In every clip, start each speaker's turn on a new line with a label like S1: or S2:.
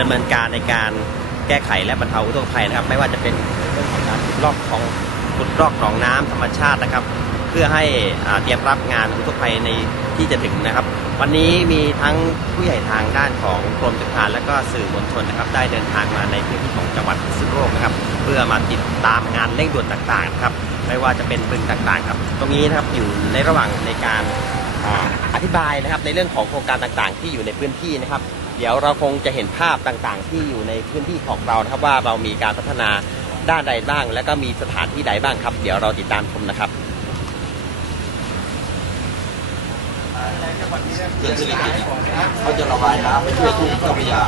S1: ดำเนินการในการแก้ไขและบรรเทาอุทกภัยนะครับ ไม่ว่าจะเป็นเรื่องของการขุดลอกของขุดลอกหนองน้ำธรรมชาตินะครับ เพื่อให้เตรียมรับงานอุทกภัยในที่จะถึงนะครับ วันนี้มีทั้งผู้ใหญ่ทางด้านของกรมจุฬาและก็สื่อมวลชนนะครับ ได้เดินทางมาในพื้นที่ของจังหวัดพิษณุโลกนะครับ เพื่อมาติดตามงานเร่งด่วนต่างๆนะครับไม่ว่าจะเป็นบึงต่างๆครับ ตรงนี้นะครับอยู่ในระหว่างในการอธิบายนะครับในเรื่องของโครงการต่างๆ ที่อยู่ในพื้นที่นะครับ เดี๋ยวเราคงจะเห็นภาพต่างๆ ที่อยู่ในพื้นที่ของเรานะครับว่าเรามีการพัฒนาด้านใดบ้าง และก็มีสถานที่ใดบ้างครับ เดี๋ยวเราติดตามชมนะครับ
S2: เขื่อนสิริกิติ์เขาจะระบายน้ำไปทั่วทุ่งเจ้าพระยา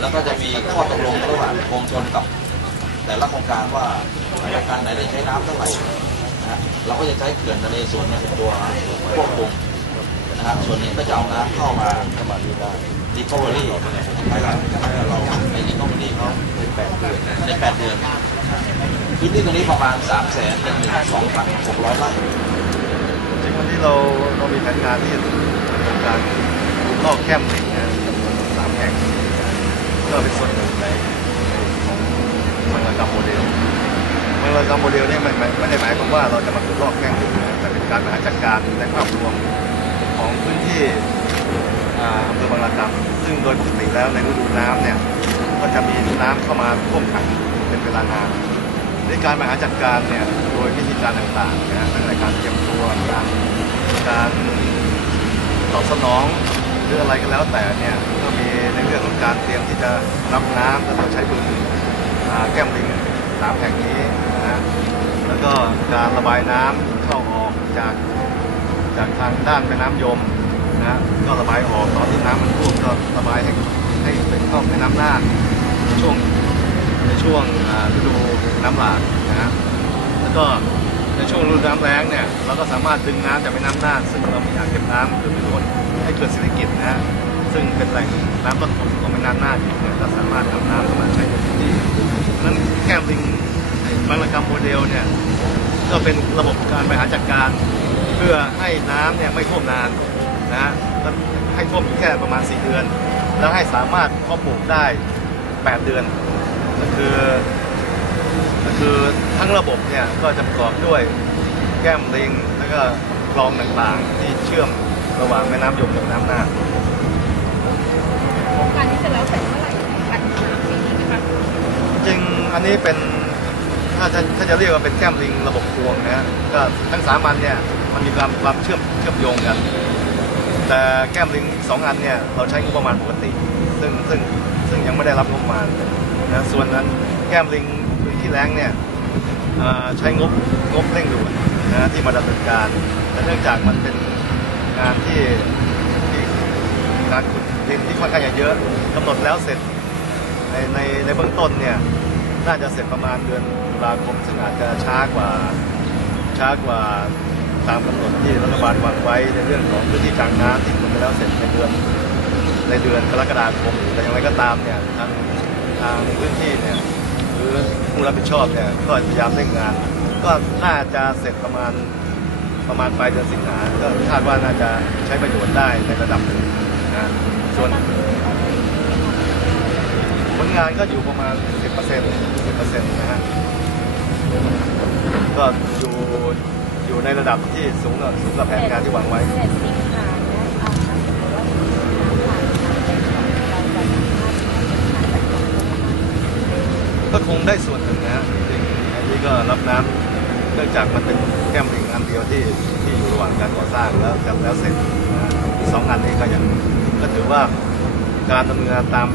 S2: แล้วก็จะมีข้อตกลงระหว่างกรมชนกับ แต่ละโครงการว่าโครงการไหนได้ใช้น้ำเท่าไหร่นะฮะเราก็จะใช้เขื่อนนเรศวรเนี่ยเป็นตัวควบคุมนะฮะส่วนนี้ก็จะเอาน้ำเข้ามาเข้ามาดีได้ ดีคอเวอรี่ใช่ครับเราในดีคอเวอรี่เขาในแปดเดือนในแปดเดือนพื้นที่ตรงนี้ประมาณ3 1 2 6 0 0ไร่
S3: จริงวันนี้เราเรามีแผนงานที่จะดำการลอกแก้มลิงนะจำนวนสามแห่งก็เป็นส่วนหนึ่งในของมังกรรมโมเดลมังกรรมโมเดลเนี่ยไม่ไม่ไม่ได้หมายความว่าเราจะมาขุดลอกแก้มลิงนะแต่เป็นการบริหารจัดการในภาพรวมของพื้นที่ อำเภอบางระกำซึ่งโดยปกติแล้วในฤดูน้ำเนี่ยก็จะมีน้ำเข้ามาท่วมขังเป็นเวลานานในการบริหารจัดการเนี่ยโดยวิธีการต่างๆนะฮะตั้งแต่การเตรียมตัวการการตอบสนองหรืออะไรก็แล้วแต่เนี่ยก็มีในเรื่องของการเตรียมที่จะรับน้ำแล้วก็ใช้บึงแก้มลิงสามแห่งนี้นะฮะแล้วก็การระบายน้ำเข้าออกจากจากทางด้านแม่น้ำยม นะฮะก็ระบายออกตอนที่น้ำมันท่วมก็ระบายให้ให้เป็นเข้าแม่น้ำน่าในช่วงในช่วงฤดูน้ำหลากนะฮะแล้วก็ในช่วงฤดูน้ำแล้งเนี่ยเราก็สามารถดึงน้ำจากแม่น้ำน่านซึ่งเรามีอ่างเก็บน้ำคือพิรุณให้เกิดเศรษฐกิจนะฮะซึ่งเป็นแหล่งน้ำต้นทุนของแม่น้ำน่านอยู่เนี่ยก็สามารถนำน้ำเข้ามาใช้ในพื้นที่เพราะนั้นแก้มลิงบางระกรรมโมเดลเนี่ยก็เป็นระบบการบริหารจัดการ เพื่อให้น้ำเนี่ยไม่ท่วมนาน นะฮะก็ให้ท่วมอยู่แค่ประมาณ 4 เดือน แล้วให้สามารถเพาะปลูกได้ 8 เดือน ก็คือก็คือทั้งระบบเนี่ยก็จะประกอบด้วยแก้มลิงแล้วก็คลองต่างๆ ที่เชื่อมระหว่างแม่น้ำยมกับน้ำน่าน
S4: โครงการนี้จะแล้วเสร็จเมื่อไหร่ภายในสามปีนี้ไหมคะ
S3: จริงๆอันนี้เป็นถ้าจะถ้าจะเรียกว่าเป็นแก้มลิงระบบพวงนะฮะก็ทั้งสามอันเนี่ยมันมีความความเชื่อมเชื่อมโยงกัน แต่แก้มลิงสองอันเนี่ยเราใช้งบประมาณปกติ ซึ่งซึ่งซึ่งยังไม่ได้รับงบประมาณนะส่วนนั้นแก้มลิงพื้นที่แรงเนี่ยใช้งบงบเร่งด่วนนะที่มาดำเนินการแต่เนื่องจากมันเป็นงานที่ที่การขุดดินที่ค่อนข้างจะเยอะกำหนดแล้วเสร็จในในในเบื้องต้นเนี่ยน่าจะเสร็จประมาณเดือนตุลาคมซึ่งอาจจะช้ากว่าช้ากว่า ตามกำหนดที่รัฐบาลวางไว้ในเรื่องของพื้นที่กลางน้ำที่คุณไปแล้วเสร็จในเดือนในเดือนกรกฎาคมแต่อย่างไรก็ตามเนี่ยทางทางพื้นที่เนี่ยหรือผู้รับผิดชอบเนี่ยก็พยายามเร่งงาน ก็น่าจะเสร็จประมาณประมาณปลายเดือนสิงหาก็คาดว่าน่าจะใช้ประโยชน์ได้ในระดับหนึ่งนะส่วนผลงานก็อยู่ประมาณ 10% 10%นะฮะก็อยู่ อยู่ในระดับที่สูงกว่าสูงกว่าแผนงานที่วางไว้
S4: เสร็จสิงหาแล้วอ่าถ้าสมมติว่ามีน้ำผ่านทางเป็นเราจะสามารถที่จะทำการจัดการ
S3: ก็คงได้ส่วนหนึ่งนะฮะจริงๆอันนี้ก็รับน้ำเนื่องจากมันเป็นแก้มลิงอันเดียวที่ที่อยู่ระหว่างการก่อสร้างแล้วแล้วแล้วเสร็จนะฮะสองอันนี้ก็ยังก็ถือว่าการดำเนินงานตาม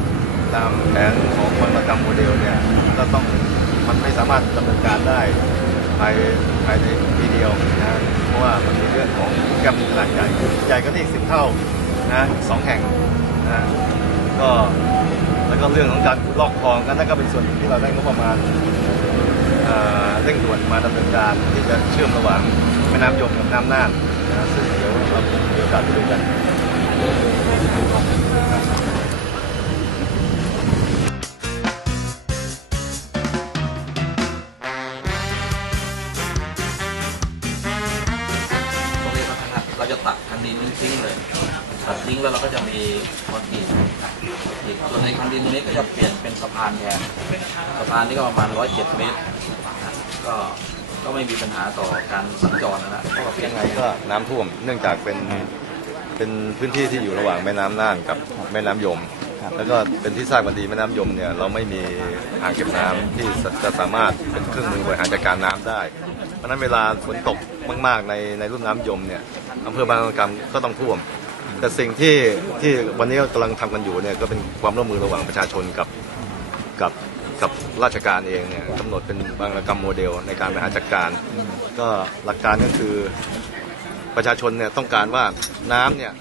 S3: ตามแผนของวัตกรรมโมเดลเนี่ยก็ต้องมันไม่สามารถดำเนินการได้ภายภายใน เดียวนะเพราะว่ามันมีเรื่องของก้มลิงขนาดใหญ่ใหญ่ก็นี่สิบเท่านะสองแห่งนะก็แล้วก็เรื่องของการลอกคลองก็นั่นก็เป็นส่วนหนึ่งที่เราได้งบประมาณเอ่อเร่งด่วนมาดำเนินการที่จะเชื่อมระหว่างแม่น้ำยมกับน้ำน่านนะซึ่งเดี๋ยวเรามีโอกาสไปดูกัน
S2: จะตัดคันดินทิ้งเลยตัดทิ้งแล้วเราก็จะมีคอนกรีตส่วนในคันดินตรงนี้ก็จะเปลี่ยนเป็นสะพานแทนสะพานนี่ก็ประมาณร้อยเจ็ดเมตรก็ก็ไม่มีปัญหาต่อการสัญจรนะนะเพราะว่าเพีย
S3: ยัง
S2: ไง
S3: ก็น้ำท่วมเนื่องจากเป็นเป็นพื้นที่ที่อยู่ระหว่างแม่น้ำน่านกับแม่น้ำยมแล้วก็เป็นที่ทราบกันดีแม่น้ำยมเนี่ยเราไม่มีอ่างเก็บน้ำที่จะสามารถเป็นเครื่องมือบริหารจัดการน้ำได้ เพราะนั้นเวลาฝนตกมาก ๆ ในในรุ่มน้ำยมเนี่ยอำเภอบางระกำก็ต้องท่วม แต่สิ่งที่ที่วันนี้กำลังทำกันอยู่เนี่ยก็เป็นความร่วมมือระหว่างประชาชนกับกับกับราชการเองเนี่ยกำหนดเป็นบางระกำโมเดลในการบริหารจัดการ ก็หลักการก็คือประชาชนเนี่ยต้องการว่าน้ำเนี่ย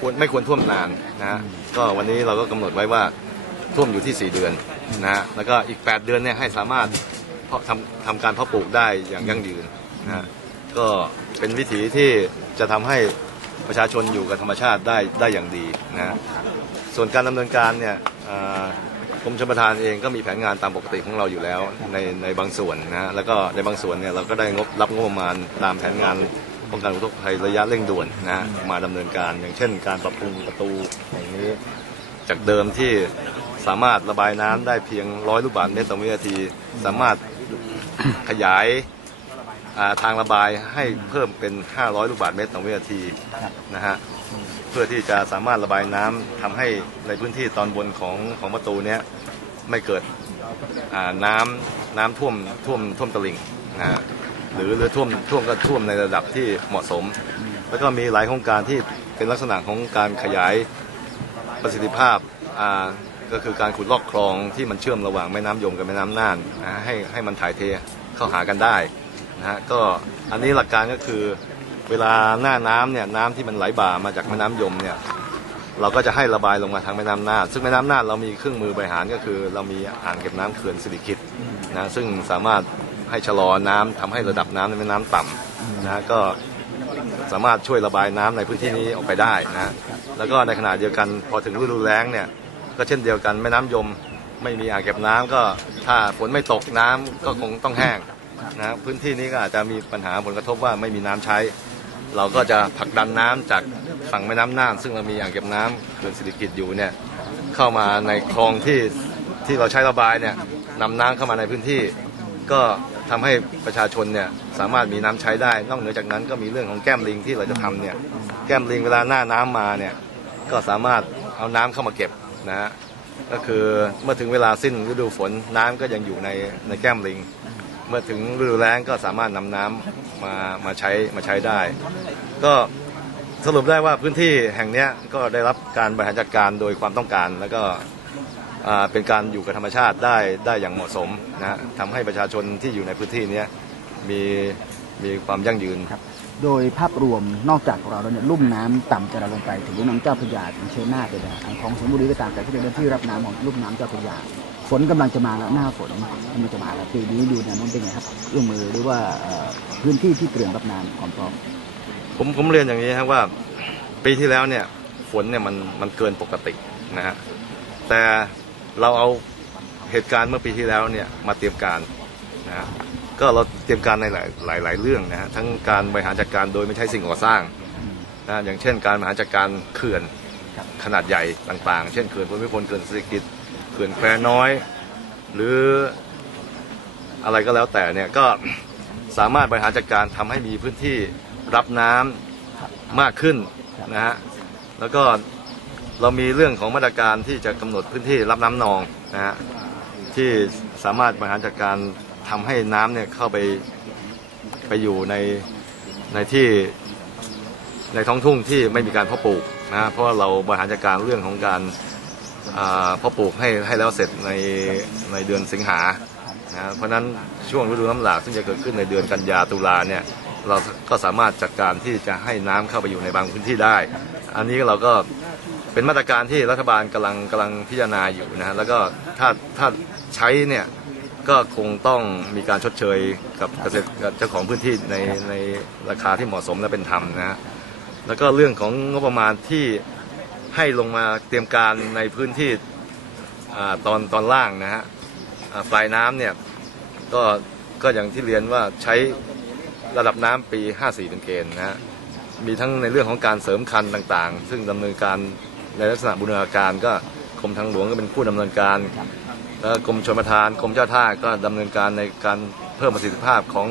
S3: ควรไม่ควรท่วมนานนะฮะก็วันนี้เราก็กำหนดไว้ว่าท่วมอยู่ที่ 4 เดือนนะฮะแล้วก็อีก 8 เดือนเนี่ยให้สามารถ เพาะทำทำการเพาะปลูกได้อย่างยั่งยืนนะฮะก็เป็นวิถีที่จะทำให้ประชาชนอยู่กับธรรมชาติได้ได้อย่างดีนะฮะส่วนการดำเนินการเนี่ยอ่ากรมชลประทานเองก็มีแผนงานตามปกติของเราอยู่แล้วในในบางส่วนนะฮะแล้วก็ในบางส่วนเนี่ยเราก็ได้งบรับงบประมาณตามแผนงานป้องกันอุทกภัยระยะเร่งด่วนนะฮะมาดำเนินการอย่างเช่น การปรับปรุงประตูอย่างนี้ จากเดิมที่สามารถระบายน้ำได้เพียงร้อยลูกบาศก์เมตรต่อวินาที สามารถ ขยายทางระบายให้เพิ่มเป็น 500 ลูกบาศก์เมตรต่อวินาทีนะฮะเพื่อที่จะสามารถระบายน้ำทำให้ในพื้นที่ตอนบนของของประตูเนี้ยไม่เกิดอ่าน้ำน้ำท่วมท่วมท่วมตลิ่งนะฮะหรือหรือท่วมท่วมก็ท่วมในระดับที่เหมาะสม แล้วก็มีหลายโครงการที่เป็นลักษณะของการขยายประสิทธิภาพอ่า ก็คือการขุดลอกคลองที่มันเชื่อมระหว่างแม่น้ำยมกับแม่น้ำน่านนะให้ให้มันถ่ายเทเข้าหากันได้นะฮะก็อันนี้หลักการก็คือเวลาหน้าน้ำเนี่ยน้ำที่มันไหลบ่ามาจากแม่น้ำยมเนี่ยเราก็จะให้ระบายลงมาทางแม่น้ำน่าน ซึ่งแม่น้ำน่านเรามีเครื่องมือบริหารก็คือ เรามีอ่างเก็บน้ำเขื่อนสิริกิตนะซึ่งสามารถให้ชะลอน้ำทำให้ระดับน้ำในแม่น้ำต่ำนะก็สามารถช่วยระบายน้ำในพื้นที่นี้ออกไปได้นะแล้วก็ในขณะเดียวกันพอถึงฤดูแล้งเนี่ย ก็เช่นเดียวกันแม่น้ำยมไม่มีอ่างเก็บน้ำก็ถ้าฝนไม่ตกน้ำก็คงต้องแห้งนะพื้นที่นี้ก็อาจจะมีปัญหาผลกระทบว่าไม่มีน้ำใช้ เราก็จะผลักดันน้ำจากฝั่งแม่น้ำน่าน ซึ่งเรามีอ่างเก็บน้ำเขื่อนสิริกิตอยู่เนี่ยเข้ามาในคลองที่ที่เราใช้ระบายเนี่ยนำน้ำเข้ามาในพื้นที่ ก็ทำให้ประชาชนเนี่ยสามารถมีน้ำใช้ได้ นอกเหนือจากนั้นก็มีเรื่องของแก้มลิงที่เราจะทำเนี่ยแก้มลิงเวลาหน้าน้ำมาเนี่ยก็สามารถเอาน้ำเข้ามาเก็บ นะฮะก็คือเมื่อถึงเวลาสิ้นฤดูฝนน้ำก็ยังอยู่ในในแก้มลิง เมื่อถึงฤดูแล้งก็สามารถนำน้ำมามาใช้มาใช้ได้ ก็สรุปได้ว่าพื้นที่แห่งนี้ก็ได้รับการบริหารจัดการโดยความต้องการ แล้วก็เป็นการอยู่กับธรรมชาติได้ได้อย่างเหมาะสมนะฮะทำให้ประชาชนที่อยู่ในพื้นที่นี้มีมีความยั่งยืน
S5: โดยภาพรวมนอกจากเราแล้วเนี่ยลุ่มน้ำต่ำจะระลงไปถึงลุ่มน้ำเจ้าพระยาถึงเชียงนาเลยนะอ่างทองสิงห์บุรีก็ตามแต่ที่เป็นที่รับน้ำของลุ่มน้ำเจ้าพระยาฝนกำลังจะมาแล้วหน้าฝนกำลังจะมาแล้วปีนี้ดูแนวโน้มเป็นไงครับเอื้อมมือหรือว่าพื้นที่ที่เตรียมรับน้ำความพร้อม
S3: ผมผมเรียนอย่างนี้ครับว่า ปีที่แล้วเนี่ยฝนเนี่ยมันมันเกินปกตินะฮะแต่เราเอาเหตุการณ์เมื่อปีที่แล้วเนี่ยมาเตรียมการนะฮะ ก็เราเตรียมการในหลายหลายหลายเรื่องนะฮะทั้งการบริหารจัดการโดยไม่ใช้สิ่งก่อสร้างนะอย่างเช่น การบริหารจัดการเขื่อนขนาดใหญ่ต่างๆ เช่นเขื่อนภูมิพลเขื่อนสิริกิตเขื่อนแควน้อย หรืออะไรก็แล้วแต่เนี่ยก็สามารถบริหารจัดการทำให้มีพื้นที่รับน้ำมากขึ้นนะฮะแล้วก็เรามีเรื่องของมาตรการที่จะกำหนดพื้นที่รับน้ำนองนะฮะที่สามารถบริหารจัดการ ทำให้น้ำเนี่ยเข้าไปไปอยู่ในในที่ในท้องทุ่งที่ไม่มีการเพาะปลูกนะเพราะว่าเราบริหารจัดการเรื่องของการเพาะปลูกให้ให้แล้วเสร็จในในเดือนสิงหานะเพราะนั้นช่วงฤดูน้ำหลากซึ่งจะเกิดขึ้นในเดือนกันยาตุลาเนี่ยเราก็สามารถจัดการที่จะให้น้ำเข้าไปอยู่ในบางพื้นที่ได้ อันนี้เราก็เป็นมาตรการที่รัฐบาลกำลังกำลังพิจารณาอยู่นะฮะแล้วก็ถ้าถ้าใช้เนี่ย ก็คงต้องมีการชดเชยกับเกษตรกับเจ้าของพื้นที่ในในราคาที่เหมาะสมและเป็นธรรมนะฮะแล้วก็เรื่องของงบประมาณที่ให้ลงมาเตรียมการในพื้นที่อ่าตอนตอนล่างนะฮะอ่าปลายน้ำเนี่ยก็ก็อย่างที่เรียนว่าใช้ระดับน้ำปี 54 เป็นเกณฑ์นะฮะมีทั้งในเรื่องของการเสริมคันต่างๆ ซึ่งดำเนินการในลักษณะบูรณาการก็กรมทางหลวงก็เป็นผู้ดำเนินการ แล้วกรมชลประทานกรมเจ้าท่าก็ดำเนินการในการเพิ่มประสิทธิภาพของ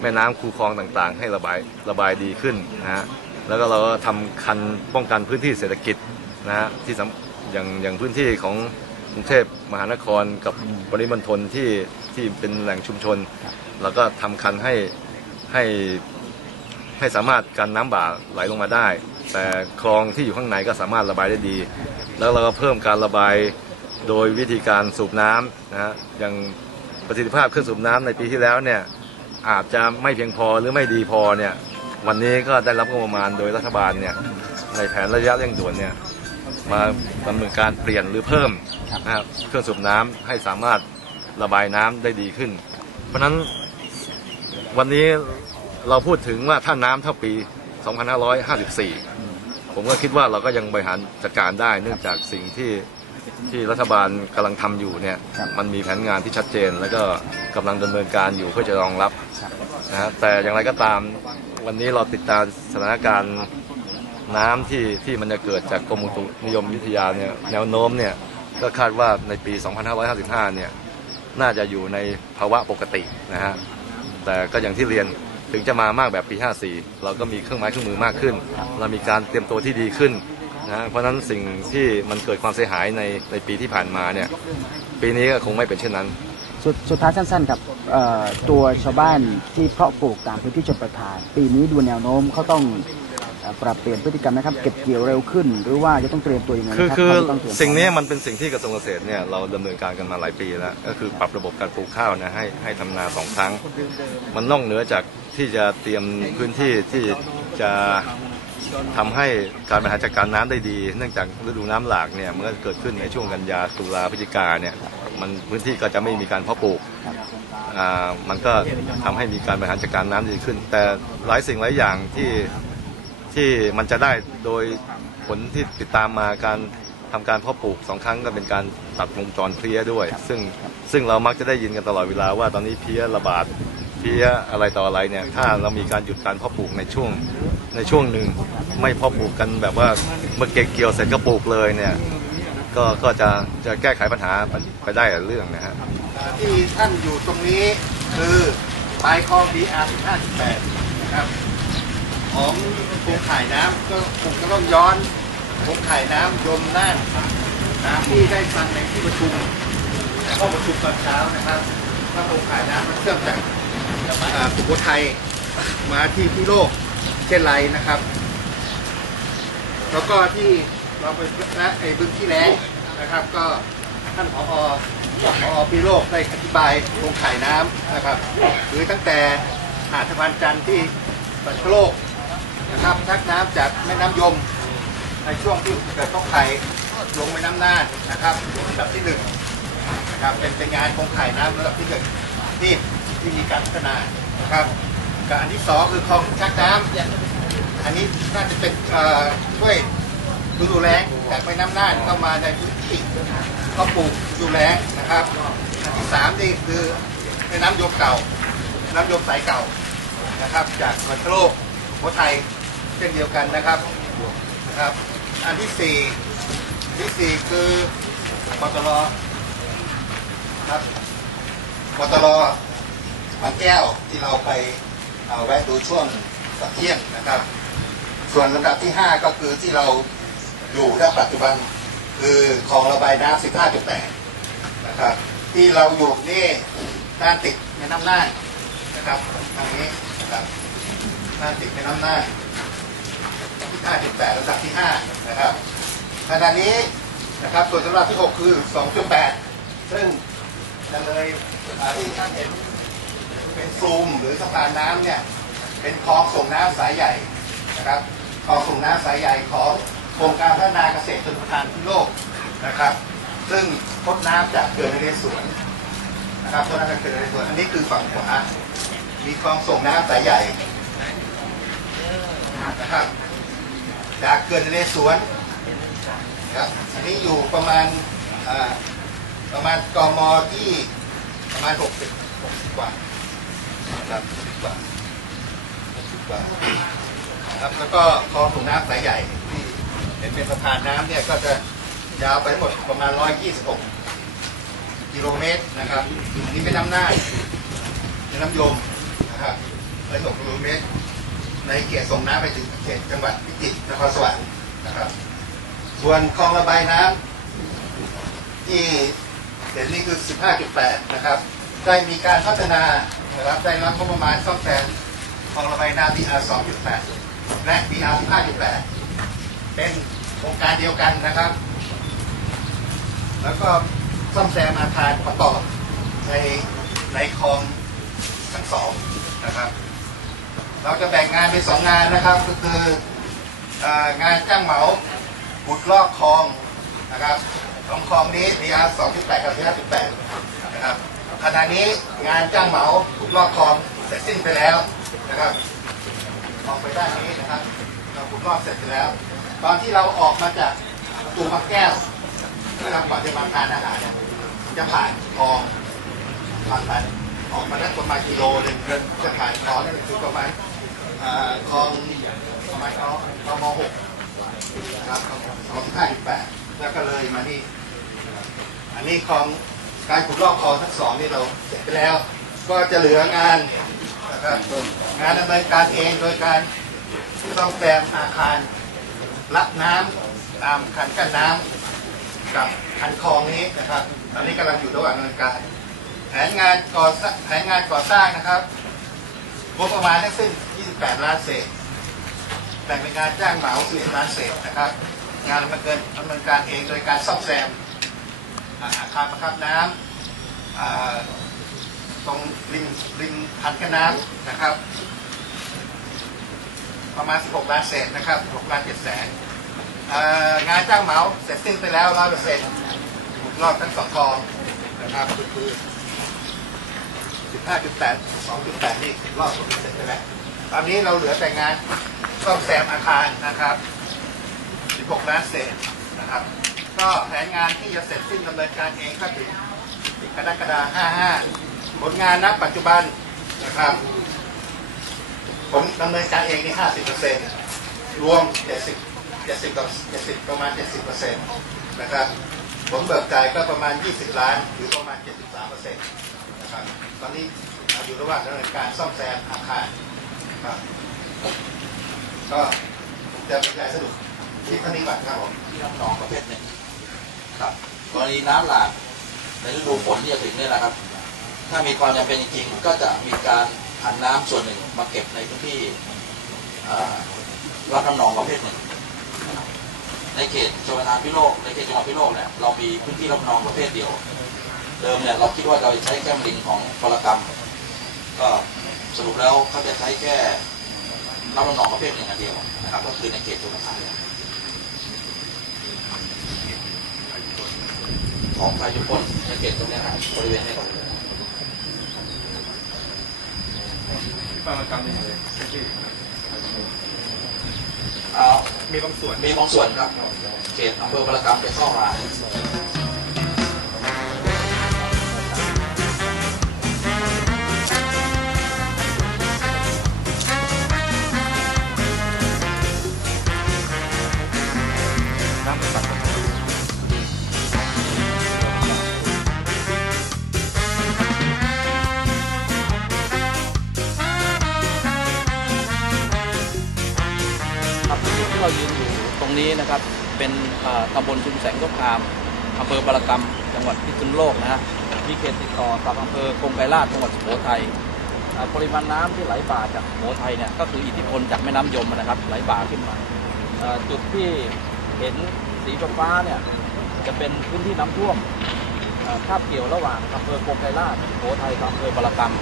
S3: แม่น้ำคูคลองต่างๆ ให้ระบายระบายดีขึ้นนะฮะแล้วก็เราก็ทำคันป้องกันพื้นที่เศรษฐกิจนะฮะที่สำอย่างอย่างพื้นที่ของกรุงเทพมหานครกับปริมณฑลที่ที่เป็นแหล่งชุมชน เราก็ทำคันให้ให้ให้สามารถกันน้ำบ่าไหลลงมาได้ แต่คลองที่อยู่ข้างในก็สามารถระบายได้ดี แล้วเราก็เพิ่มการระบาย โดยวิธีการสูบน้ำนะฮะอย่างประสิทธิภาพเครื่องสูบน้ำในปีที่แล้วเนี่ยอาจจะไม่เพียงพอหรือไม่ดีพอเนี่ยวันนี้ก็ได้รับงบประมาณโดยรัฐบาลเนี่ยในแผนระยะเร่งด่วนเนี่ยมาดำเนินการเปลี่ยนหรือเพิ่มนะครับเครื่องสูบน้ำให้สามารถระบายน้ำได้ดีขึ้น เพราะฉะนั้นวันนี้เราพูดถึงว่าถ้าน้ำเท่าปี 2554 ผมก็คิดว่าเราก็ยังบริหารจัดการได้เนื่องจากสิ่งที่ ที่รัฐบาลกำลังทำอยู่เนี่ย
S5: ครับ
S3: มันมีแผนงานที่ชัดเจน แล้วก็กำลังดำเนินการอยู่เพื่อจะรองรับ
S5: ครับ
S3: นะฮะแต่อย่างไรก็ตามวันนี้เราติดตามสถานการณ์น้ำที่ที่มันจะเกิดจากกรมอุตุนิยมวิทยาเนี่ยแนวโน้มเนี่ยก็คาดว่าในปี 2555 เนี่ยน่าจะอยู่ในภาวะปกตินะฮะแต่ก็อย่างที่เรียนถึงจะมามากแบบปี 54 เราก็มีเครื่องไม้เครื่องมือมากขึ้น เรามีการเตรียมตัวที่ดีขึ้น นะฮะเพราะฉะนั้นสิ่งที่มันเกิดความเสียหายในในปีที่ผ่านมาเนี่ยปีนี้ก็คงไม่เป็นเช่นนั้น
S5: สุดสุดท้ายสั้นๆกับเอ่อตัวชาวบ้านที่เพาะปลูกตามพื้นที่ชนประทาน ปีนี้ดูแนวโน้มเขาต้องเอ่อปรับเปลี่ยนพฤติกรรมนะครับเก็บเกี่ยวเร็วขึ้น หรือว่าจะต้องเตรียมตัวยังไง
S3: คือ
S5: นะรับ
S3: คือ
S5: เขาจะต้องเตรียม
S3: สิ่งนี้
S5: พร้อ
S3: มันเป็นสิ่งที่กระทรวงเกษตรเนี่ยเราดำเนินการกันมาหลายปีแล้ว ก็คือปรับระบบการปลูกข้าวนะให้ให้ทำนาสองครั้ง มันนอกเหนือจากที่จะเตรียมพื้นที่ที่จะ ทำให้การบริหารจัดการน้ำได้ดี เนื่องจากฤดูน้ำหลากเนี่ยเมื่อเกิดขึ้นในช่วงกันยาตุลาพฤศจิกาเนี่ยมันพื้นที่ก็จะไม่มีการเพาะปลูกอ่ามันก็ทำให้มีการบริหารจัดการน้ำดีขึ้น แต่หลายสิ่งหลายอย่างที่ที่มันจะได้โดยผลที่ติดตามมาการทำการเพาะปลูกสองครั้งก็เป็นการตัดวงจรเพลี้ยด้วย ซึ่งซึ่งเรามักจะได้ยินกันตลอดเวลาว่าตอนนี้เพลี้ยระบาดเพลี้ยอะไรต่ออะไรเนี่ยถ้าเรามีการหยุดการเพาะปลูกในช่วง ในช่วงหนึ่งไม่พาะปลูกกันแบบว่าเมื่อเก็บเกี่ยวเสร็จก็ปลูกเลยเนี่ยก็ก็จะจะแก้ไขปัญหาไปได้เรื่องนะฮะ
S6: ที่ท่านอยู่ตรงนี้คือปลายคลอง BR 15.8นะครับของโครงข่ายน้ำก็คงจะต้องย้อนโครงข่ายน้ำยมน่านตามที่ได้ฟังในที่ประชุมห้อประชุมตอนเช้านะครับว่าโครงข่ายน้ำมันเชื่อมจากอ่าสุโขทัยมาที่พิโลก ช่นไรนะครับ แล้วก็ที่เราไปและไอ้บึงที่แล้งนะครับ ก็ท่านผอพอปีโลกได้อธิบายโครงข่ายน้ำนะครับ หรือตั้งแต่หาดสะพานจันทร์ที่ปัตตโลกนะครับทักน้ำจากแม่น้ำยม ในช่วงที่เกิดต้องไข่ลงแม่น้ำน่านนะครับลำดับที่หนึ่งนะครับเป็นเป็นงานโครงข่ายน้ำระดับที่หนึ่งที่ที่มีการพัฒนานะครับ กับอันที่สองคือคลองชักน้ำอันนี้น่าจะเป็นช่วยดูแลงจากแม่น้ำน่านเข้ามาในพื้นที่ก็ปลูกอยู่แลงนะครับอันที่สามนี่คือแม่น้ำยมเก่า น้ำยมสายเก่านะครับ จากสวนโลกโขทัยเช่นเดียวกันนะครับนะครับ อันที่สี่อันที่สี่คือปตลครับปตลบางแก้วที่เราไป แวะดูช่วงสักเที่ยงนะครับ ส่วนลำดับที่ห้าก็คือที่เราอยู่ณปัจจุบันคือคลองระบายน้ำ15.8 นะครับ ที่เราอยู่นี่ด้านติดแม่น้ำน่านนะครับทางนี้นะครับด้านติดแม่น้ำน่านที่5.8ระดับที่ 5 นะครับขณะนี้นะครับส่วนสำหรับที่ 6 คือ 2.8 ซึ่งจะเลยที่ท่านเห็น เป็นฟลูมหรือสะพานน้ำเนี่ยเป็นคลองส่งน้ำสายใหญ่นะครับคลองส่งน้ำสายใหญ่ของโครงการพัฒนาเกษตรชนประทานที่โลกนะครับ ซึ่งพดน้ำจากเขื่อนนเรศวรนะครับพดน้ำจากเขื่อนนเรศวรอันนี้คือฝั่งขวามีคลองส่งน้ำสายใหญ่นะครับจากเขื่อนนเรศวรนะครับอันนี้อยู่ประมาณประมาณกมที่ประมาณ60กว่า นะครับ60กว่า60กว่าครับแล้วก็คลองส่งน้ำสายใหญ่ที่เห็นเป็นสะพานน้ำเนี่ยก็จะยาวไปทั้งหมดประมาณ 126 กิโลเมตรนะครับอันนี้เป็นน้ำน่านเป็นน้ำยมนะครับ126กิโลเมตร ในเขตส่งน้ำไปถึงเขตจังหวัดพิจิตรนครสวรรค์นะครับ ส่วนคลองระบายน้ำที่เห็นนี่คือ 15.8 นะครับ ได้มีการพัฒนา นะครับได้รับงบประมาณซ่อมแซมคลองระบายน้ำ BR 2.8 และ BR 5.8 เป็นโครงการเดียวกันนะครับ แล้วก็ซ่อมแซมอาคารประกอบในในคลองทั้งสองนะครับ เราจะแบ่งงานเป็นสองงานนะครับ ก็คือองานจ้างเหมาขุดลอกคลองนะครับสองคลองนี้ DR 2.8 กับ DR 1.8นะครับ ขณะนี้งานจ้างเหมาลอกคลองเสร็จสิ้นไปแล้วนะครับมองไปด้านนี้นะครับ เราขุดลอกเสร็จไปแล้ว ตอนที่เราออกมาจากตูมะแก้วนะครับก่อนจะมาทานอาหารเนี่ยจะผ่านคลองผ่านไปออกมาได้ประมาณกิโลหนึ่งจะผ่านคลองนี่คือประมาณอ่าคลองประมาณคลองคลองมหกนะครับคลองห้าจุดแปดแล้วก็เลยมานี่อันนี้คลอง การขุดลอกคลองทั้งสองนี่เราเสร็จไปแล้ว ก็จะเหลืองานนะครับงานดำเนินการเองโดยการต้องแซมอาคารรับน้ำตามคันกั้นน้ำกับคันคลองนี้นะครับ ตอนนี้กำลังอยู่ระหว่างดำเนินการ แผนงานก่อสร้างแผนงานก่อสร้างนะครับงบประมาณทั้งสิ้น 28 ล้านเศษแบ่เป็นงานจ้างเหมา11ล้านเศษนะครับ งานดำเนินดำเนินการเองโดยการซ่อมแซม อาคารประคับน้ำอ่าตรงริมริมคันกันน้ำนะครับ ประมาณ 16 ล้านเศษนะครับ6ล้าน7แสนงานจ้างเหมาเสร็จสิ้นไปแล้ว100%รอบทั้งสองกองนะครับก็คือ15.8 2.8นี่รอบสุดเสร็จไปแล้วตอนนี้เราเหลือแต่งานซ่อมแซมอาคารนะครับ 16 ล้านเศษนะครับ ก็แผนงานที่จะเสร็จสิ้นดำเนินการเองก็ถึงกรกฎาคม55 ผลงานณปัจจุบันนะครับ ผมดำเนินการเองนี่ห้าสิบเปอร์เซ็นต์รวมเจ็ดสิบเจ็ดสิบกับเจ็ดสิบประมาณเจ็ดสิบเปอร์เซ็นะครับ ผมเบิกจ่ายก็ประมาณยี่สิบล้าน หรือประมาณเจ็ดสิบสามเปอร์เซ็นะครับ ตอนนี้อยู่ระหว่างดำเนินการซ่อมแซมอาคารครับก็จะบรรยายสรุปที่ท่านนิวัฒน์ครับผม
S2: ที่น้ำหนองประเภทหนึ่ง ครับกรณีน้ำหลากในฤดูฝนที่จะถึงนี่ยนะครับ ถ้ามีความจำเป็นจริงๆก็จะมีการผันน้ำส่วนหนึ่งมาเก็บในพื้นที่รับน้ำหนองประเภทหนึ่ง ในเขตจังหวัดพิโลกในเขตจังหวัดพิโลกเนี่ยเรามีพื้นที่รับน้องประเภทเดียว เดิมเนี่ยเราคิดว่าเราจะใช้แก้มลิงของพลกรรม ก็สรุปแล้วเขาจะใช้แค่รับน้องประเภทหนึ่งอันเดียวนะครับ ก็คือในเขตจังหวัดพิโลก ของพายุฝนในเกตตรงนี้ครับบริเวณนี้ครับ
S3: บางกรรมนี่เลย
S2: เอน
S3: มีบางส่วน
S2: มีบางส่วนครับเขตอำเภอบารกรรมจะเข้ามา
S3: น้
S7: นี้นะครับเป็นตำบลชุมแสงสงครามอำเภอบารกรรมจังหวัดพิษณุโลกนะฮะมีเขตติดต่อกับอำเภอกงไกรลาชจังหวัดสุโขทัยปริมาณน้ำที่ไหลบ่าจากสุโขทัยเนี่ยก็คืออิทธิพลจากแม่น้ำยมนะครับไหลบ่าขึ้นมาจุดที่เห็นสีฟ้าๆเนี่ยจะเป็นพื้นที่น้ำท่วมคาบเกี่ยวระหว่างอำเภอกงไกรลาชสุโขทัยกับอำเภอบารกรรม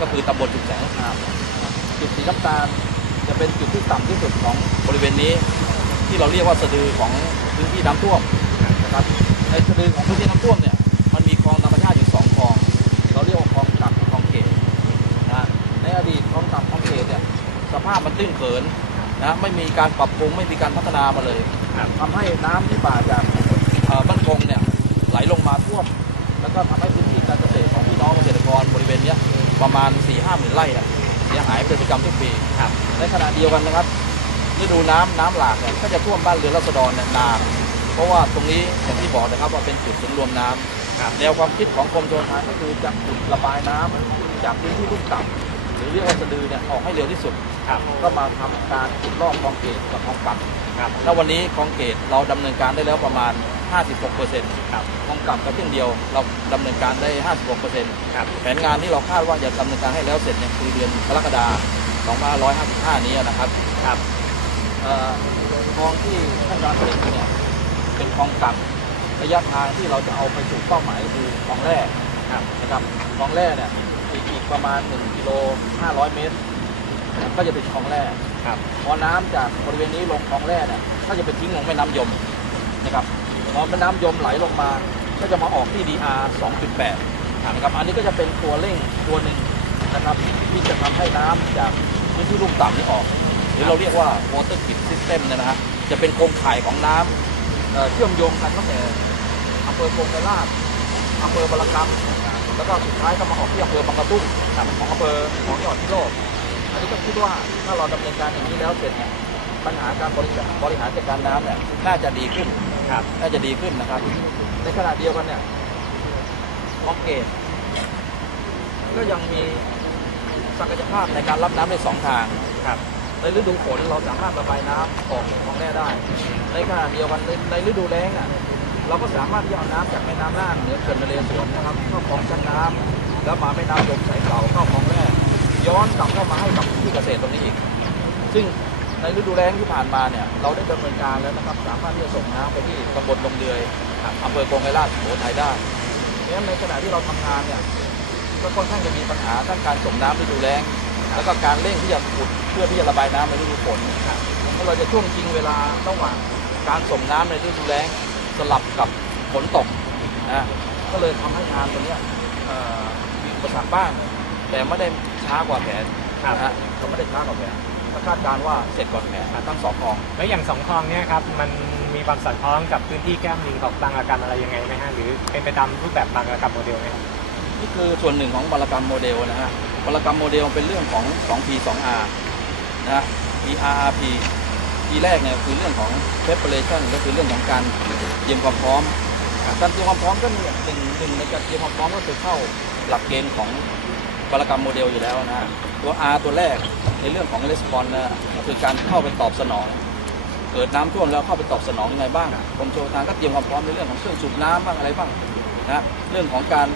S7: ก็คือตำบลชุมแสงสงครามจุดสีน้ำตาลจะเป็นจุดที่ต่ำที่สุดของบริเวณนี้ ที่เราเรียกว่าสะดือของพื้นที่น้ำท่วมนะครับในสะดือของพื้นที่น้ำท่วมเนี่ยมันมีคลองธรรมชาติอยู่สองคลอง เราเรียกว่าคลองต่ำกับคลองเขตนะในอดีตคลองต่ำคลองเขตเนี่ยสภาพมันตื้นเขินนะไม่มีการปรับปรุงไม่มีการพัฒนามาเลยทำให้น้ำที่ป่าจากเอ่อบ้านคงเนี่ยไหลลงมาท่วม แล้วก็ทำให้พื้นที่การเกษตรของพี่น้องเกษตรกรบริเวณเนี้ยประมาณ4ี่ห้าหมื่นไร่เนี่ยเสียหายเป็นประจำทุกปี
S1: ครับ
S7: ในขณะเดียวกันนะครับ ฤดูน้ำน้ำหลากเนี่ยก็จะท่วมบ้านเรือนราษฎรเนี่ยนานเพราะว่าตรงนี้อย่างที่บอกนะครับว่าเป็นจุดศูนย์รวมน้ำแนวความคิดของกรมชลประทานก็คือจะขุดระบายน้ำจากพื้นที่ลุ่มต่ำหรือเรียกว่าสะดือเนี่ยออกให้เร็วที่สุดก็มาทำการขุดลอกคลองเกตกับคลองปั่นแล้ววันนี้คลองเกตเราดำเนินการได้แล้วประมาณ 56เปอร์เซ็นต์คลองกั่ก็เช่นเดียวเราดำเนินการได้ 56เปอร์เซ็นต์แผนงานที่เราคาดว่าจะดำเนินการให้แล้วเสร็จเนี่ยคือเดือนกรกฎาคม2555 นี้นะครับครับ คลองที่ท่านดอนผลิตเนี่ยเป็นคลองกั่ระยะทางที่เราจะเอาไปสู่เป้าหมายคือคลองแร่นะครับคลองแร่เนี่ยอีกอีกประมาณ1กิโล500 เมตร ก็จะถึงคลองแร่พอน้ำจากบริเวณนี้ลงคลองแร่เนี่ยก็จะไปทิ้งลงแม่น้ำยมนะครับพอแม่น้ำยมไหลลงมาก็จะมาออกที่ DR 2.8นะครับอันนี้ก็จะเป็นตัวเร่งตัวหนึ่งนะครับที่จะทำให้น้ำจากพื้นที่ลุ่มต่ำนี่ออก หรือเราเรียกว่า water grid system เนยนะฮะจะเป็นโครงข่ายของน้ำเอ่อเชื่อมโยงกันตั้งแต่อำเภอโพงไกรลาดอำเภอบารกรรมแล้วก็สุดท้ายก็มาออกที่อำเภอบางกระตุ้งของอำเภอของจังหวัดพิโลกอันนี้ก็คิดว่าถ้าเราดำเนินการอย่างนี้แล้วเสร็จเนี่ยปัญหาการบริหารบริหารจัดการน้ำเนี่ยน่าจะดีขึ้นครับน่าจะดีขึ้นนะครับ ในขณะเดียวกันเนี่ยคลองเกตก็ยังมีศักยภาพในการรับน้ำได้สองทางครับ ในฤดูฝนเราสามารถระบายน้ำออกจากคลองแร่ได้ ในขณะเดียวกันในฤดูแล้งอะเราก็สามารถที่จะเอาน้ำจากแม่น้ำน่านเหนือเขื่อนนเรศวรนะครับเข้าคลองชั้นน้ำแล้วมาแม่น้ำยมสายเก่าเข้าคลองแร่ย้อนกลับเข้ามาให้กับที่เกษตรตรงนี้อีก ซึ่งในฤดูแล้งที่ผ่านมาเนี่ยเราได้ดำเนินการแล้วนะครับสามารถที่จะส่งน้ำไปที่ตำบลลงเดือยอำเภอโกงไกรลาดสุโขทัยได้เนั้นในขณะที่เราทำงานเนี่ยก็ค่อนข้างจะมีปัญหาทั้งการส่งน้ำฤดูแล้ง แล้วก็การเร่งที่จะขุดเพื่อที่จะระบายน้ำในฤดูฝนเพราะเราจะช่วงจริงเวลาระหว่างการส่งน้ำในฤดูแล้งสลับกับฝนตกนะก็เลยทำให้งานตัวเนี้ยเอ่อมีอุปสรรคบ้าง แต่ไม่ได้ช้ากว่าแผนนะฮะเขาไม่ได้ช้ากว่าแผนก็คาดการณ์ว่าเสร็จก่อนแผนทั้งสองคลอง
S8: แล้วอย่างสองคลองเนี่ยครับมันมีความสอดคล้องกับพื้นที่แก้มลิงของบางระกรรมอะไรยังไงไหมฮะหรือเป็นไปตามรูปแบบบางระกรรมโมเดลไหมครับ
S7: นี่คือส่วนหนึ่งของบารกรรมโมเดลนะฮะ บารกรรมโมเดลเป็นเรื่องของ 2P 2R นะฮะ PRRP ทีแรกเนี่ยคือเรื่องของ preparation ก็คือเรื่องของการเตรียมความพร้อม การเตรียมความพร้อมก็มีหนึ่งหนึ่งในการเตรียมความพร้อมก็คือเข้าหลักเกณฑ์ของบารกรรมโมเดลอยู่แล้วนะตัว R ตัวแรกในเรื่องของ response นะก็คือการเข้าไปตอบสนอง เกิดน้ำท่วมแล้วเข้าไปตอบสนองยังไงบ้างกรมชลประทานก็เตรียมความพร้อมในเรื่องของเครื่องสูบน้ำบ้างอะไรบ้างนะเรื่องของการ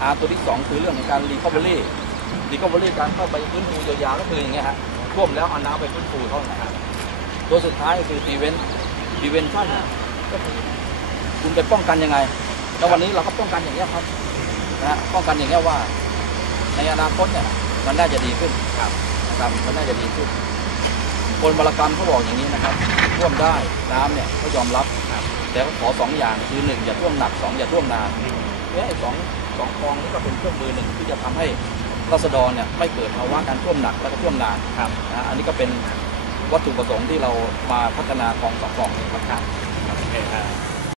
S7: อาตัวที่สองคือเรื่องของการรี คอเวอรี่รีคอเวอรี่การเข้าไปฟื้นฟูเยียวยาก็คืออย่างเงี้ยฮะท่วมแล้วเอาน้ำไปฟื้นฟูเขานะครับตัวสุดท้ายคือ prevent prevention น่ะก็คือคุณไปป้องกันยังไง แล้ววันนี้เราก็ป้องกันอย่างเงี้ยครับนะฮะป้องกันอย่างเงี้ยว่า ในอนาคตเนี่ยมันน่าจะดีขึ้นนะครับมันน่าจะดีขึ้นคนบรกรรมเขาบอกอย่างนี้นะครับท่วมได้น้ำเนี่ยเขายอมรับแต่เขาขอสองอย่างคือหนึ่งอย่าท่วมหนักสองอย่าท่วมนานเนี่ยสองสองคลองนี้ก็เป็นเครื่องมือหนึ่งที่จะทำให้ รัษฎรเนี่ยไม่เกิดภาวะการท่วมหนักแล้วก็ท่วมนานนะอันนี้ก็เป็นวัตถุประสงค์ที่เรามาพัฒนาคลองสองคลองนี้ครับ
S8: โอเคครับ